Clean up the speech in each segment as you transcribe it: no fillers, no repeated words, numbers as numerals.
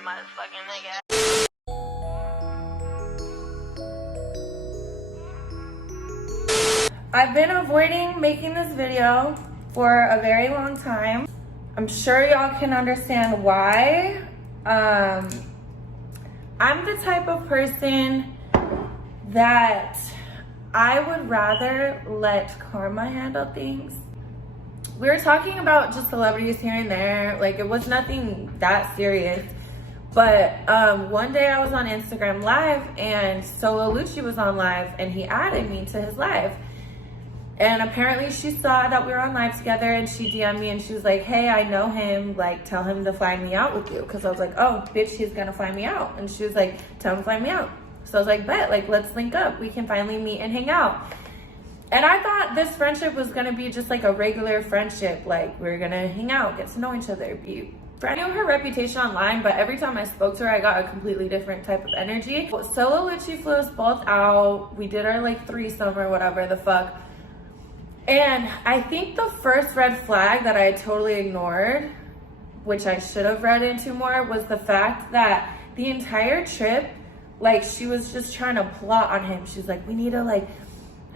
motherfucking nigga. I've been avoiding making this video for a very long time. I'm sure y'all can understand why. I'm the type of person that I would rather let karma handle things. We were talking about just celebrities here and there, like it was nothing that serious. But one day I was on Instagram Live and Solo Lucci was on live and he added me to his live. And apparently she saw that we were on live together and she DM'd me and she was like, hey, I know him, like tell him to fly me out with you. Cause I was like, oh bitch, he's gonna fly me out. And she was like, tell him to fly me out. So I was like, bet, like let's link up. We can finally meet and hang out. And I thought this friendship was gonna be just like a regular friendship. Like we're gonna hang out, get to know each other, be I knew her reputation online, but every time I spoke to her, I got a completely different type of energy. Solo Lucci flew us both out. We did our like threesome or whatever the fuck. And I think the first red flag that I totally ignored, which I should have read into more, was the fact that the entire trip, like she was just trying to plot on him. She was like, we need to like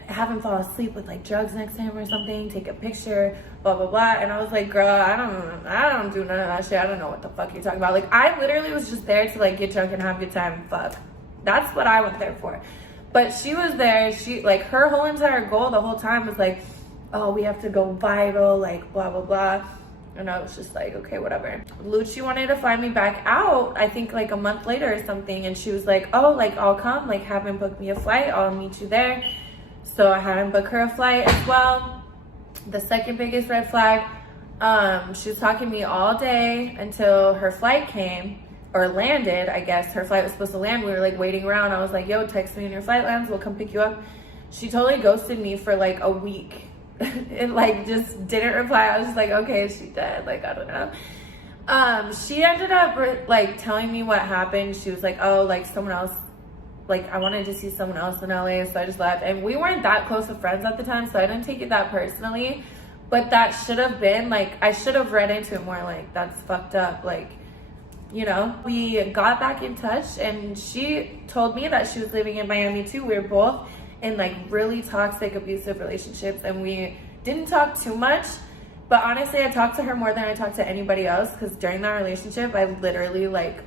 have him fall asleep with like drugs next to him or something, take a picture, blah blah blah. And I was like, girl, I don't do none of that shit. I don't know what the fuck you're talking about. Like I literally was just there to like get drunk and have a good time and fuck. That's what I went there for. But she was there, she like her whole entire goal the whole time was like, oh, we have to go viral, like blah blah blah. And I was just like, okay, whatever. Lucci wanted to fly me back out, I think like a month later or something, and she was like, oh, like I'll come, like have him book me a flight, I'll meet you there. So I had him book her a flight as well. The second biggest red flag, she was talking to me all day until her flight came or landed. I guess her flight was supposed to land. We were like waiting around. I was like, yo, text me when your flight lands, we'll come pick you up. She totally ghosted me for like a week. It like just didn't reply. I was just like, okay, is she dead? Like, I don't know. She ended up like telling me what happened. She was like, oh, like someone else, like I wanted to see someone else in LA, so I just left. And we weren't that close of friends at the time, so I didn't take it that personally. But that should have been like, I should have read into it more, like that's fucked up. Like, you know, we got back in touch and she told me that she was living in Miami too. We were both in like really toxic, abusive relationships, and we didn't talk too much. But honestly, I talked to her more than I talked to anybody else, because during that relationship, I literally like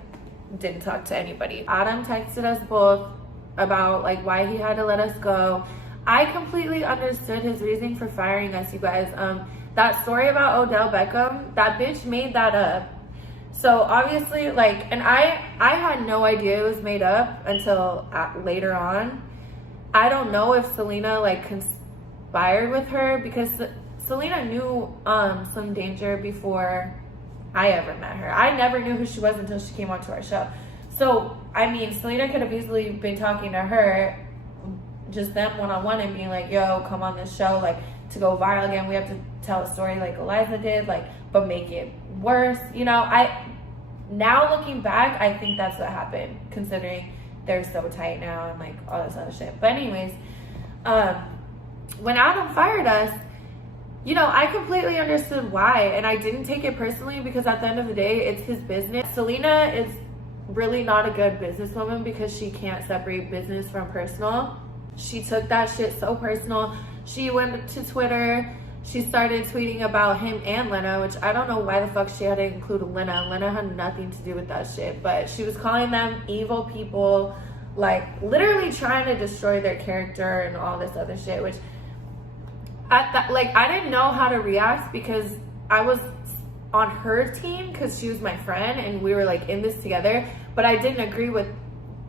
didn't talk to anybody. Adam texted us both about like why he had to let us go. I completely understood his reasoning for firing us, you guys. That story about Odell Beckham, that bitch made that up. So obviously, like, and I had no idea it was made up until later on. I don't know if Celina like conspired with her, because Celina knew Slim Danger before I ever met her. I never knew who she was until she came onto our show. So, I mean, Celina could have easily been talking to her, just them one-on-one, and being like, yo, come on this show, like, to go viral again, we have to tell a story like Aliza did, like, but make it worse. You know, now looking back, I think that's what happened, considering they're so tight now and like all this other shit. But anyways, when Adam fired us, you know, I completely understood why, and I didn't take it personally, because at the end of the day, it's his business. Celina is really not a good businesswoman because she can't separate business from personal. She took that shit so personal. She went to Twitter, she started tweeting about him and Lena, which I don't know why the fuck she had to include Lena. Lena had nothing to do with that shit, but she was calling them evil people, like literally trying to destroy their character and all this other shit, which I didn't know how to react, because I was on her team because she was my friend and we were like in this together, but I didn't agree with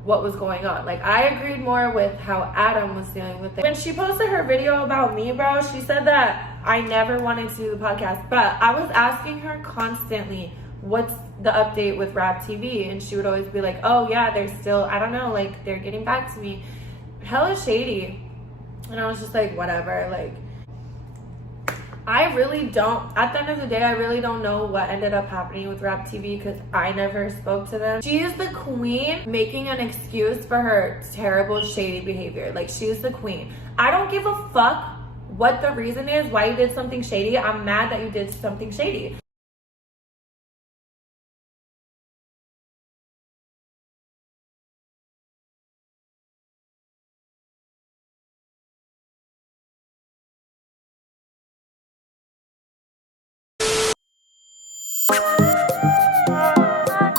what was going on. Like I agreed more with how Adam was dealing with it. When she posted her video about me, bro, she said that I never wanted to do the podcast, but I was asking her constantly, what's the update with Rap TV? And she would always be like, oh yeah, they're still, I don't know, like they're getting back to me. Hella shady. And I was just like, whatever. Like, I really don't, at the end of the day, I really don't know what ended up happening with Rap TV, because I never spoke to them. She is the queen making an excuse for her terrible, shady behavior. Like, she is the queen. I don't give a fuck what the reason is, why you did something shady. I'm mad that you did something shady.